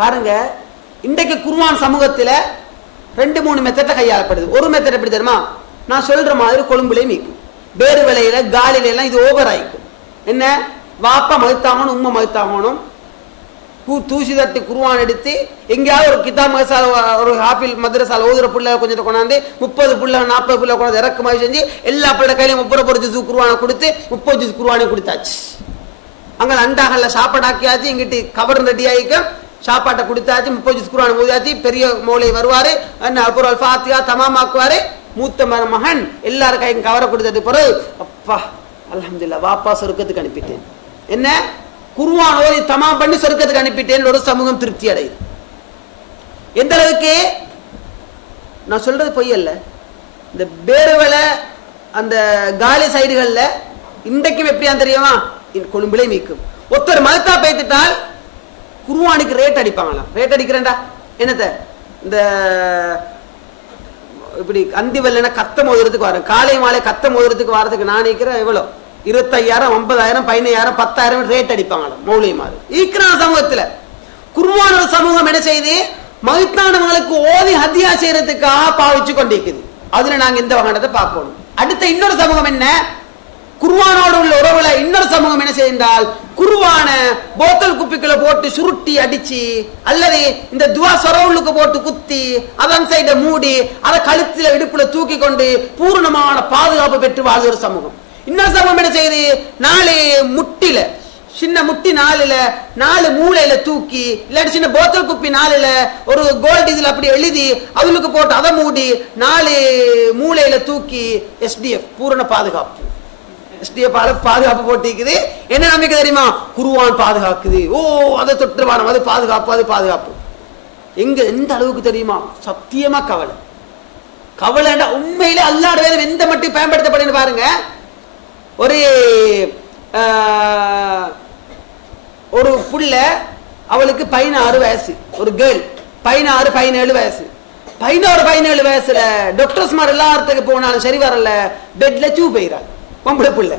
பாருங்க, இன்றைக்கு குர்ஆன் சமூகத்தில் 2-3 மெத்தட்ல கையாளப்படுது. ஒரு மெத்தட் எப்படி தெரியுமா? நான் சொல்ற மாதிரி கொழும்புலையும் மீக்கும், வேறு விலையில காலில எல்லாம் இது ஓவர் ஆயிக்கும். என்ன, வாப்பா மகுத்தாகணும், உண்மை மகுத்தாகணும், தூசி தட்டி குர்ஆன் எடுத்து எங்கேயாவது ஒரு கிதாப் மதரசால ஒரு ஹாஃபில் மதரசால ஓதுற புள்ள கொஞ்சத்தை கொண்டாந்து 30 புள்ள 40 புள்ள கொண்டாந்து இறக்குமதி செஞ்சு எல்லா பிள்ளை கையிலையும் 30 ஜுஸ் குர்ஆனை கொடுத்து 30 ஜுஸ் குர்ஆனை கொடுத்தாச்சு. அங்கே அண்டாகல்ல சாப்பாடாக்கியாச்சு, இங்கிட்டு கவர் ரெடி ஆகிக்க சாப்பாட்டை கொடுத்தாச்சு, 30 ஜுஸ் குர்ஆனை ஓதாச்சு. பெரிய மௌலை வருவாரு, அப்புறம் ஃபாத்தியா தமாமாக்குவாரு. மூத்த மகன் எல்லாரும் கைக்கும் கவரை கொடுத்தது பிறகு அப்பா அல்ஹம்துலில்லாஹ் வாப்பா சொர்க்கத்துக்கு அனுப்பிட்டேன், என்ன குர்ஆன் ஓதி தமாம் பண்ணி சொர்க்கத்துக்கு அனுப்பிட்டேன் ஒரு சமூகம் திருப்தி அடையுது. எந்த அளவுக்கு நான் சொல்றது பொய் அல்ல. இந்த பேருவலை அந்த காலி சைடுகள்ல இன்றைக்கும் எப்படியா தெரியுமா, கொழும்புலே மீக்கும். ஒருத்தர் மதத்தா பேத்துட்டால் குர்ஆனுக்கு ரேட் அடிப்பாங்களாம். ரேட் அடிக்கிறேன்டா என்னத்த, இந்த இப்படி அந்தி வெள்ளன கத்தம் ஓதுறதுக்கு வரும், காலை மாலை கத்தம் ஓதுறதுக்கு வரதுக்கு நான் நினைக்கிறேன் எவ்வளோ 25,000 50,000 15,000 10,000 ரேட் அடிப்பாங்களாம் மௌலிமாறு ஈக்ரான் சமூகத்துல. குர்ஆன் சமூகம் என்ன செய்து மகித்தானவங்களுக்கு ஓதி ஹதியா செய்யறதுக்காக பாவிச்சு கொண்டிருக்குது. அதுல நாங்க இந்த வகனத்தை பார்க்கணும். அடுத்த இன்னொரு சமூகம் என்ன, குர்ஆனோடு உள்ள உறவுல இன்னொரு சமூகம் என்ன செய்தால் குர்ஆன போத்தல் குப்பிக்குள்ள போட்டு சுருட்டி அடிச்சு அல்லது இந்த துவா சொரவுளுக்கு போட்டு குத்தி அதன் சைட மூடி அதை கழுத்துல இடுப்புல தூக்கி கொண்டு பூர்ணமான பாதுகாப்பு பெற்று வாழ்கிற சமூகம். இன்னொரு சமூகம் என்ன செய்யுது, 4 முட்டில சின்ன முட்டி 4 மூளையில தூக்கி இல்லாட்டி சின்ன போத்தல் குப்பி 4 ஒரு கோல்டு இதுல அப்படி எழுதி அவளுக்கு போட்டு அதை மூடி 4 மூளையில தூக்கி SDF பூரண பாதுகாப்பு, SDF பாதுகாப்பு போட்டிருக்குது. என்ன நம்பிக்கை தெரியுமா, குர்ஆன் பாதுகாக்குது, ஓ அதை தொற்றுவானம், அது பாதுகாப்பு, அது பாதுகாப்பு. எங்க எந்த அளவுக்கு தெரியுமா, சத்தியமா கவலை. கவலைண்டா உண்மையிலே அல்லாஹ்வுடைய வேதம் எந்த மட்டும் பயன்படுத்தப்படுன்னு பாருங்க. ஒரு புள்ள அவளுக்கு 16 வயசு, ஒரு கேர்ள் 16-17 வயசு. 16-17 வயசுல டாக்டர்ஸ் மாதிரி எல்லாத்துக்கு போனாலும் சரி வரல, பெட்ல சூ பெய்றாள் பொம்பளை புள்ள.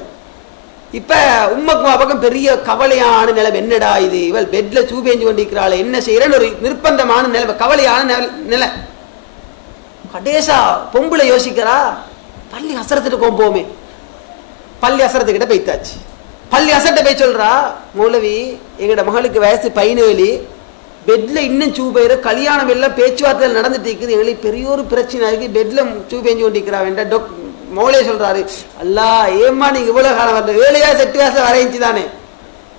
இப்ப உம்மக்கும் அப்பக்கம் பெரிய கவலையான நிலை, என்னடா இது இவள் பெட்ல சூ பெஞ்சு கொண்டிருக்கிறாள், என்ன செய்யறன்னு ஒரு நிர்பந்தமான நிலை, கவலையான நிலை. கடைசா பொம்பளை யோசிக்கிறா, பள்ளி அசரத்துட்டு போமே, பள்ளி அசரத்துக்கிட்ட போய்த்தாச்சு. பள்ளி அசர்ட்ட போய் சொல்றா, மௌலவி எங்கட மகளுக்கு வயசு 17, பெட்ல இன்னும் சூ பெய்ற, கல்யாணம் எல்லாம் பேச்சுவார்த்தை நடந்துட்டு இருக்குது, எங்களுக்கு பெரிய ஒரு பிரச்சனை இருக்கு, பெட்ல சூ பெஞ்சு கொண்டிருக்கிறா வேண்டாம். மௌலே சொல்றாரு, அல்லா ஏம்மா நீங்க இவ்வளவு காலம் வரல, 7 வயசு 8 வயசுல வரைஞ்சி தானே,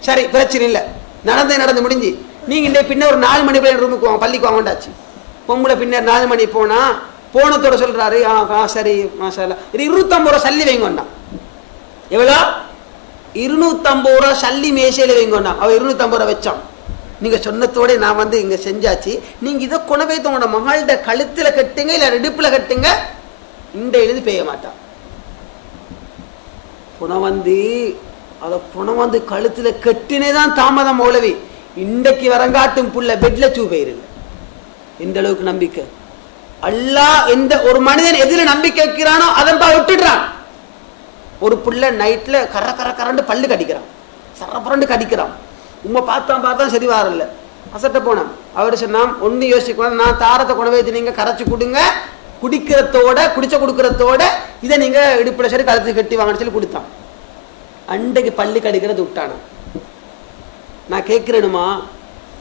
சரி பிரச்சனை இல்லை, நடந்து முடிஞ்சு நீங்க இல்லை பின்ன ஒரு 4 மணி போய் ரூமுக்கு வாங்க, பள்ளிக்கு வாங்கண்டாச்சு. பொம்பளை பின்னர் 4 மணி போனத்தோட சொல்றாரு, சரி மாஷா அல்லாஹ் 250 ரூபா சல்லி வைங்கொண்டா. எவ்வளோ, 250 ரூபா சல்லி மேசையில வைங்கொண்டா. அவ 250 ரூபா வச்சான். நீங்க சொன்னதோட நான் இங்க செஞ்சாச்சு, நீங்க இதை கொணவை தோட மகள்கிட்ட கழுத்துல கட்டுங்க இல்ல இடுப்புல கட்டுங்க, இந்த எழுதி பெய்ய மாட்டான். புணம் கழுத்துல கட்டினேதான் தாமதம் மௌலவி. இன்றைக்கு வரங்காட்டும் புள்ள பெட்ல சூ பெயரில்லை. எந்த அளவுக்கு நம்பிக்கை. அல்லாஹ் எந்த ஒரு மனிதன் எதிர நம்பிக்கை வைக்கிறானோ அதன்பா விட்டுடுறான். ஒரு புள்ள நைட்ல கரண்டு பல்லு கடிக்கிறான், சரப்புரண்டு கடிக்கிறான். உண்மை பார்த்தா சரி வரல. அசட்ட போனான். அவர் சொன்னா ஒன்னு யோசிக்கணும், நான் தாரத்தை கொண்டு நீங்க கரைச்சி கொடுங்க, குடிச்ச கொடுக்கறதோட இதை நீங்க இடுப்புல சரி கழுத்து கட்டி வாங்கன்னு சொல்லி கொடுத்தான். அன்றைக்கு பள்ளி கடிக்கிறது விட்டானா. நான் கேட்கிறேனுமா,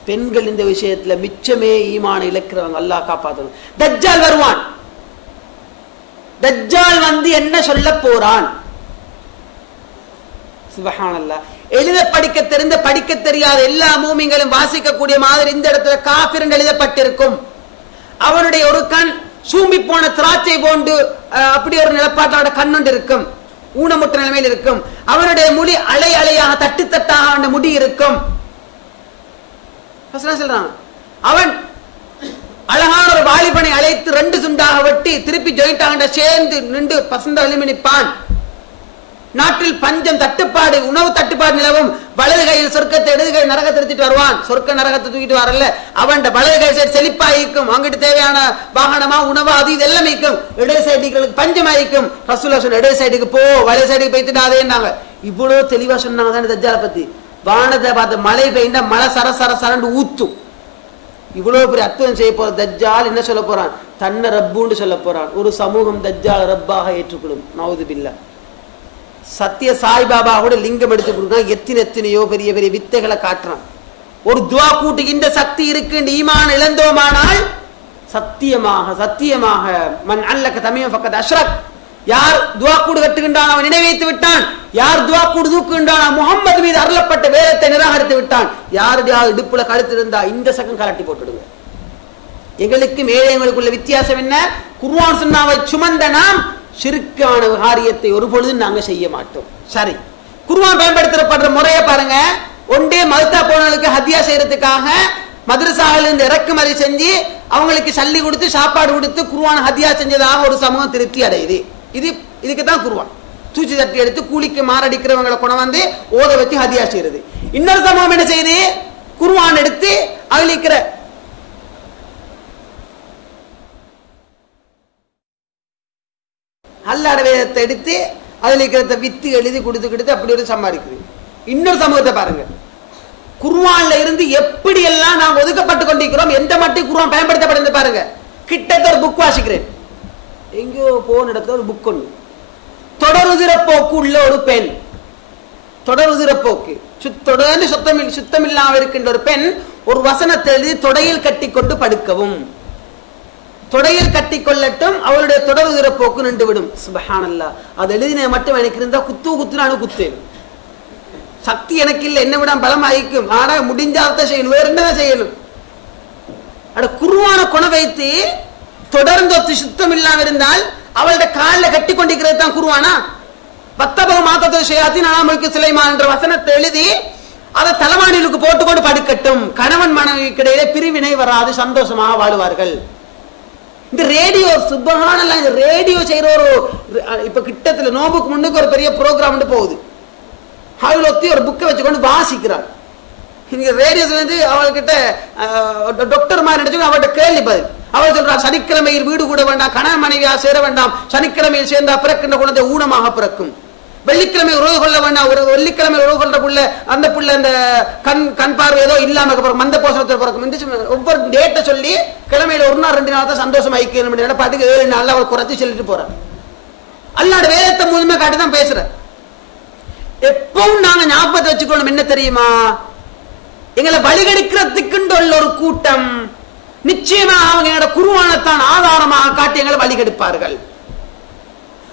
பெண்கள் இந்த விஷயத்துல மிச்சமே ஈமான இழக்கிறவங்க, அல்லாஹ் காப்பாற்றணும். தஜ்ஜால் வருவான். தஜ்ஜால் என்ன சொல்ல போறான்? சுப்ஹானல்லாஹ். எழுத படிக்க தெரிந்த படிக்க தெரியாத எல்லா மூமின்களும் வாசிக்கக்கூடிய மாதிரி இந்த இடத்துல காஃபிர் என்று எழுதப்பட்டிருக்கும். அவனுடைய ஒரு கண் சூம்பி போன திராட்சை போன்று அப்படி ஒரு நிலப்பாட்டோட கண்ணொன்று இருக்கும், ஊனமுற்ற நிலைமையில் இருக்கும். அவனுடைய முடி அலை அலையாக தட்டு தட்டாக முடி இருக்கும். சொல்றான், அவன் அழகான ஒரு வாலிபனை அழைத்து 2 சுண்டாக வெட்டி திருப்பி ஜொயிண்டாக சேர்ந்து நின்று பசந்த நிற்பான். நாட்டில் பஞ்சம் தட்டுப்பாடு, உணவு தட்டுப்பாடு நிலவும். வலது கையில் சொர்க்கத்தை, இடது கை நரகத்தை எடுத்துட்டு வருவான். சொர்க்க நரகத்தை தூக்கிட்டு வரல, அவன் வலது கை சைடு செழிப்பாயிருக்கும், அங்கிட்டு தேவையான வாகனமா உணவா அது இது எல்லாம் இருக்கும். இடது சைடுகளுக்கு பஞ்சமாயிருக்கும். ரசூலுல்லாஹ் சொன்ன இடது சைடுக்கு போ, வலது சைடுக்கு போய்த்துட்டாதேன்னாங்க. இவ்வளவு தெளிவா சொன்னாங்க தானே தஜ்ஜாலை பத்தி. வானத்தை பார்த்து மழை பெய்ந்தா மழை சர சர சரண்டு ஊத்தும். இவ்வளவு பெரிய அர்த்தம் செய்ய போற தஜ்ஜால் என்ன சொல்ல போறான்? தன்னை ரப்புன்னு சொல்ல போறான். ஒரு சமூகம் தஜ்ஜால் ரப்பாக ஏற்றுக்கொள்ளும். நவுது பில்லா. சத்திய சாய்பாபா கூட லிங்கம் எடுத்து கொடுக்குறான். எத்தனையோ பெரிய பெரிய வித்தைகளை காட்டுறான். ஒரு துவா கூட்டுக்கு இந்த சக்தி இருக்கு. ஈமான் இழந்தோமானால் சத்தியமாக சத்தியமாக மன் அல்லக தமீமன் ஃபக்கத் அஷ்ரக். யார் துவா கூடு கட்டுகின்றான் அவன் நினைவைத்து விட்டான். யார் துவா கூடு தூக்குகின்றான் முகம்மது மீது அருளப்பட்ட வேதத்தை நிராகரித்து விட்டான். யாருடையாவது இடுப்புல கழுத்து இருந்தா இந்த சக்கம் கலட்டி போட்டுடுங்க. எங்களுக்கும் ஏழைகளுக்குள்ள வித்தியாசம் என்ன? குர்ஆன் சுன்னாவை சுமந்த நாம் ஷிர்கான காரியத்தை ஒரு பொழுதும் நாங்க செய்ய மாட்டோம். சரி, குர்ஆன் பயன்படுத்தப்படுற முறையை பாருங்க. ஒன்றே மதத்தா போனவங்களுக்கு ஹதியா செய்யறதுக்காக மதரசாவில இருந்து இறக்குமதி செஞ்சு அவங்களுக்கு சல்லி கொடுத்து சாப்பாடு கொடுத்து குர்ஆன் ஹதியா செஞ்சதாக ஒரு சமூகம் திருப்தி அடையுது. இதுக்கு தான் குர்ஆன் தூச்சி தட்டி எடுத்து கூலிக்கு மாரடிக்கிறவங்களை கொண்டு வந்து ஓத வச்சு ஹதியா செய்யறது. இன்னொரு சமூகம் என்ன செய்யுது? குர்ஆன் எடுத்து அதில் இருக்கிற அல்லாஹ்வுடைய வேதத்தை எடுத்து அதில் இருக்கிற வித்து எழுதி கொடுத்து அப்படி ஒரு சம்பாதிக்குது. இன்னொரு சமூகத்தை பாருங்க. குர்ஆன்ல இருந்து எப்படி எல்லாம் நாம் ஒதுக்கப்பட்டு கொண்டிருக்கிறோம், எந்த மட்டும் குர்ஆன் பயன்படுத்தப்படுது பாருங்க. கிட்டத்தட்ட ஒரு புக் வாசிக்கிறேன். எங்கேயோ போன இடத்துல ஒரு புக் ஒன்று, தொடருதிரப்போக்கு உள்ள ஒரு பெண். தொடருதிரப்போக்கு தொடர்ந்து சுத்தமில்லாம இருக்கின்ற ஒரு பெண் ஒரு வசனத்தை எழுதி தொடையில் கட்டி கொண்டு படுக்கவும், தொடையில் கட்டி கொள்ளட்டும், அவளுடைய தொடருதிரப்போக்கு நின்று விடும். சுப்ஹானல்லாஹ். அது எழுதின மட்டும் எனக்கு இருந்தா குத்துனாலும் குத்தேன். சக்தி எனக்கு இல்லை, என்ன விட பலம் ஆயிக்கும். ஆனா முடிஞ்சாத செய்யணும், வேற என்ன செய்யணும்? அட குர்ஆனை கொண வைத்து தொடர்ந்து சுத்தம் இல்லாம இருந்தால் அவளோட காலில் கட்டி கொண்டிருக்கிறது தான் குர்ஆனா? பத்தபக மாத்தத்தை ஷயாத்தீன் அலா முல்கி சுலைமான் என்ற வசனத்தை எழுதி அதை தலைமானிலுக்கு போட்டுக்கொண்டு படுக்கட்டும். கணவன் மனைவிக்கு இடையிலே பிரிவினை வராது, சந்தோஷமாக வாழுவார்கள். இந்த ரேடியோ சுப்ஹானல்லாஹ், இந்த ரேடியோ செய்யற ஒரு இப்ப கிட்டத்துல நோம்புக்கு முன்னுக்கு ஒரு பெரிய ப்ரோக்ராம் போகுது. அவள் ஒத்தி ஒரு புக்கை வச்சுக்கொண்டு வாசிக்கிறாள். இங்க ரேடியோஸ் வந்து அவள்கிட்ட டாக்டர் மாதிரி நினைச்சு அவள்கிட்ட கேள்வி பதில். அவள் சொல்றா, சனிக்கிழமையில் வீடு கூட வேண்டாம், கணவன் மனைவியா சேர வேண்டாம், சனிக்கிழமையில் சேர்ந்தா பிறக்கின்ற குழந்தை ஊனமாக பிறக்கும், வெள்ளிக்கிழமை உறவு கொள்ள வேண்டாம், ஒரு வெள்ளிக்கிழமை உறவு கொள்ள புள்ள அந்த புள்ள அந்த கண் பார்வை ஏதோ இல்லாம பிறக்கும், மந்த போசனத்தில் பிறக்கும். ஒவ்வொரு டேட்டை சொல்லி கிழமையில ஒரு நாள் 2 நாள் தான் சந்தோஷம் ஆயிக்கணும். பாட்டுக்கு 7 நாள் அவள் குறைச்சி சொல்லிட்டு போறான். அல்லாஹ்வுடைய வேதத்தை முழுமை காட்டி தான் பேசுற. எப்பவும் நாங்க ஞாபகத்தை வச்சுக்கணும், என்ன தெரியுமா? எங்களை வழிகெடுக்கிறதுக்குண்டு உள்ள ஒரு கூட்டம் நிச்சயமா அவங்க எங்களோட குர்ஆனைத்தான் ஆதாரமாக காட்டி எங்களை வழிகெடுப்பார்கள்.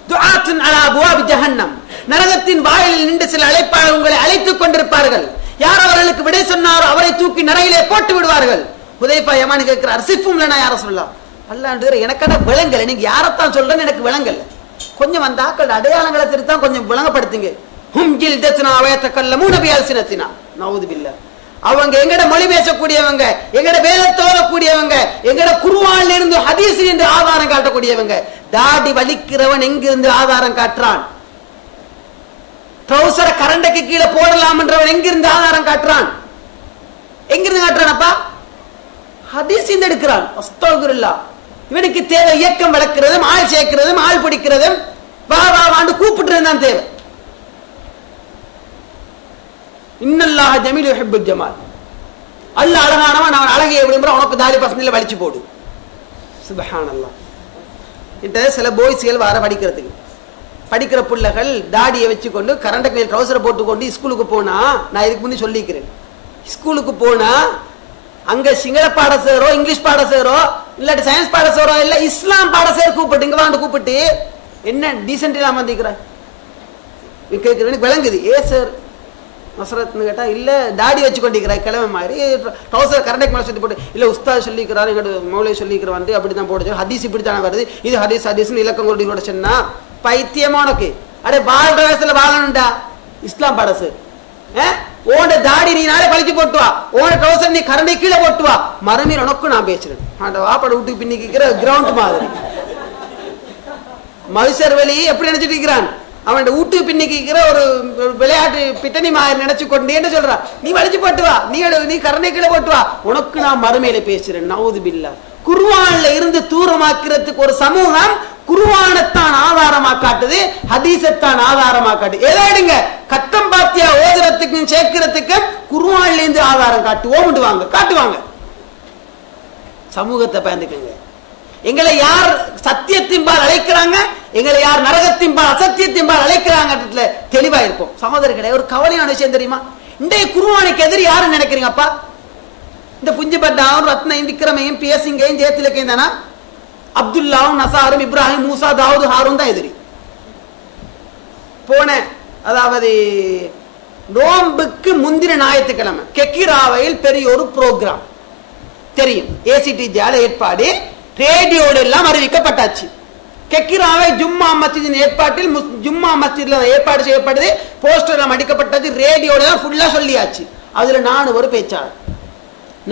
துஆத்துன் அலா அபுவாபி ஜஹன்னம், நரகத்தின் வாயிலில் நின்று சில அழைப்பாளர் உங்களை அழைத்துக் கொண்டிருப்பார்கள். யார் அவர்களுக்கு விடை சொன்னாரோ அவரை தூக்கி நரகிலே போட்டு விடுவார்கள். ஹுதைஃபா யமானி கேட்கிறார், சிஃபும் லனா யா ரசூலல்லாஹ். அல்லாஹ்வே எனக்கான விளங்கல, நீங்க யாரைத்தான் சொல்றேன்னு எனக்கு விளங்கல, கொஞ்சம் வந்த ஆக்கள் அடையாளங்களை திருத்தான் கொஞ்சம் விளங்கப்படுத்துங்க. ஹும் ஜில்தத்னா வ யதகல்லமூன பி அல்சினத்தினா. நஊது பில்லாஹ். அவங்க எங்கட மொழி பேசக்கூடியவங்க, எங்கட வேதத்தோட கூடியவங்க, எங்கட குர்ஆன்ல இருந்து ஹதீஸில் இருந்து ஆதாரம் காட்டக்கூடியவங்க. தாடி வலிக்கிறவன் எங்கிருந்து ஆதாரம் காட்டுறான்? ட்ரௌசரை கரண்டைக்கு கீழே போடலாம் என்றவன் எங்கிருந்து ஆதாரம் காட்டுறான்? எங்கிருந்து காட்டுறானப்பா? ஹதீஸ் இருந்து எடுக்கிறான். அஸ்தக்ஃபிருல்லாஹ். இவனுக்கு தேவை இயக்கம் வளர்க்கிறதும் ஆள் சேர்க்கிறதும் ஆள் பிடிக்கிறதும் வா வா வாண்டு கூப்பிட்டு தான் தேவை. இன்னல்லாஹ ஜமீல் யுஹிப்புல் ஜமால். அல்லாஹ் அழகானவன், அவன் அழகையை விரும்புறான். உனக்கு தாடி பசங்களை வலிச்சு போடு. சுப்ஹானல்லாஹ். இந்த சில பாய்ஸ்கள் வர படிக்கிற பிள்ளைகள் தாடியை வச்சுக்கொண்டு கரண்ட கையில் ட்ரௌசரை போட்டுக்கொண்டு ஸ்கூலுக்கு போனா, நான் இதுக்கு முன்னே சொல்லிக்கிறேன், ஸ்கூலுக்கு போனா அங்க சிங்கள பாடசேரோ இங்கிலீஷ் பாடசேரோ இல்லாட்டி சயின்ஸ் பாடசேரோ இல்ல இஸ்லாம் பாடசேர் கூப்பிட்டு இங்க வாண்டு கூப்பிட்டு என்ன டீசென்ட் இல்லாம வந்திருக்கிறாய் கேட்கிறேன். விளங்குது. ஏ சார் மசரத்னு கேட்டா இல்ல தாடி வச்சு கொண்டிருக்கிறாய் கிழமை மாதிரி ட்ரௌசர் கரண்டைக்கு மேலே சுற்றி போட்டு இல்ல உஸ்தாத் சொல்லிக்கிறாரு எங்களோட மௌலை சொல்லிக்கிற வந்து அப்படித்தான் போடுச்சு, ஹதீஸ் இப்படித்தானே வருது, இது ஹதீஸ்னு இலக்கம் கொண்டு கூட சொன்னா பைத்தியமா உனக்கு. அடே வாழ்ற வயசுல வாழணும்டா. இஸ்லாம் பாடசு ஓட தாடி நீ நாளே பழிச்சு போட்டு வா, ஓட ட்ரௌசர் நீ கரண்டை கீழே போட்டு வா, மறுமையில் உனக்கும் நான் பேசுறேன். வாப்பாட வீட்டுக்கு பின்னிக்கிற கிரவுண்ட் மாதிரி மதுசர் வெளி எப்படி நினைச்சிட்டு இருக்கிறான், அவன் வீட்டு பின்னிக்கிற ஒரு விளையாட்டு பிட்டணி மாதிரி நினைச்சு கொண்டேன்னு சொல்றான். நீ வலிச்சு போட்டு வா, நீ கரண்டை கீழே போட்டு வா, உனக்கு நான் மறுமையில பேசுறேன். நவுது பில்லா. குர்ஆன்ல இருந்து தூரமாக்குறதுக்கு ஒரு சமூகம் குர்ஆனைத்தான் ஆதாரமா காட்டுது, ஹதீஸத்தான் ஆதாரமா காட்டுது. எதாடுங்க கத்தம் பாத்தியா ஓதுறதுக்கும் சேர்க்கிறதுக்கு குர்ஆன்ல இருந்து ஆதாரம் காட்டுவாங்க. சமூகத்தை பயந்துக்குங்க. எங்களை யார் சத்தியத்தின்பால் அழைக்கிறாங்க, எங்களை யார் நரகத்தின்பால் அசத்தியத்தின்பால் அழைக்கிறாங்க தெளிவா இருப்போம். சகோதரர்களே, ஒரு கவலையான விஷயம் தெரியுமா? இன்றைய குர்ஆனுக்கு எதிரி யாரு நினைக்கிறீங்கப்பா? இந்த புஞ்சிபட்டாவும் ரத்னையும் விக்ரமையும் பேசிங்கையும் ஜெயத்திலக்கையும் தானா? அப்துல்லாவும் நசாரும் இப்ராஹிம் மூசா தாவூது ஹாரூன் தான் எதிரி. போன அதாவது நோம்புக்கு முந்தின ஞாயிற்றுக்கிழமை கெக்கிராவையில் பெரிய ஒரு ப்ரோக்ராம் தெரியும், ஏசிடி ஜால ஏற்பாடு, ரேடியோடு எல்லாம் அறிவிக்கப்பட்டாச்சு. கெக்கிராவை ஜும்மா மஸ்ஜிதின் ஏற்பாட்டில் ஜும்மா மஸ்ஜித்ல ஏற்பாடு செய்யப்படுது, போஸ்டர் எல்லாம் அடிக்கப்பட்டது, ரேடியோட தான் ஃபுல்லா சொல்லியாச்சு. அதுல நானும் ஒரு பேச்சாளர்,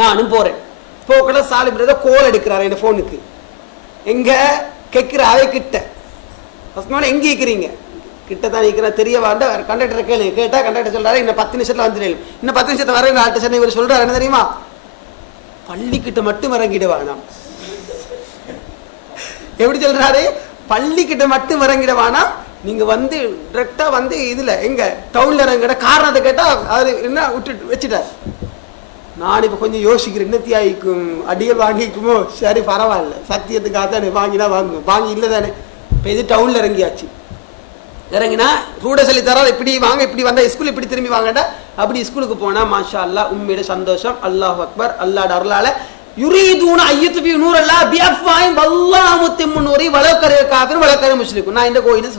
நானும் போறேன். போக்கல சாலிபிரத கோல் எடுக்கிறாரு என் போனுக்கு, எங்க கெக்கிராவை கிட்ட. எங்க இருக்கிறீங்க? கிட்டத்தான் இருக்கிற தெரிய வாண்ட கண்டக்டர் கேளு. கேட்டா கண்டக்டர் சொல்றாரு இன்னும் 10 நிமிஷத்துல வந்துடும். இன்னும் 10 நிமிஷத்தை வர ஆல்டேஷன் இவர் சொல்றாரு என்ன தெரியுமா? பள்ளிக்கிட்ட மட்டும் இறங்கிடுவானாம். எப்படி சொல்றாரு? பள்ளிக்கிட்ட மட்டும் இறங்கிடுவானாம். நீங்க வந்து டிரெக்டா வந்து இதுல எங்க டவுன்ல இறங்கிட காரணத்தை கேட்டா அது என்ன விட்டுட்டு வச்சுட்டாரு. நான் இப்ப கொஞ்சம் யோசிக்கிறேன், இன்னத்தியாயிக்கும் அடியல் வாங்கிக்குமோ? சரி பரவாயில்ல, சத்தியத்துக்காக தானே வாங்கினா வாங்குவோம், வாங்கி இல்லை தானே. இப்ப இது டவுன்ல இறங்கியாச்சு. இறங்கினா ரூட சொல்லி தரா, இப்படி வாங்க, இப்படி வந்தா ஸ்கூல் இப்படி திரும்பி வாங்கடா. அப்படி ஸ்கூலுக்கு போனா மாஷா அல்லாஹ் உண்மையில சந்தோஷம். அல்லாஹ் அக்பர், அல்லாஹ் அருளால யுரீதுன அய்யுத்ஃபி நூரல்லாஹ் பிஅஃவாஹிம் வல்லாஹு முத்திம்மு நூரி வலவ் கரிஹ காஃபிர் வலவ் கரிஹ முஷ்ரிகூன். நான் இந்த கோயின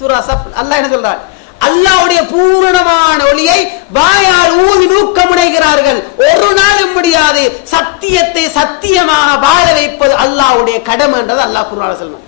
சூரா சஃப் அல்லாஹ் என்ன சொல்றார்? அல்லாஹ்வுடைய பூரணமான ஒளியை வாயால் ஊதி நூக்க முனைகிறார்கள். ஒரு நாளும் முடியாது. சத்தியத்தை சத்தியமாக வாழ வைப்பது அல்லாஹ்வுடைய கடமை என்றது அல்லாஹ் குர்ஆனில் சொல்றான்.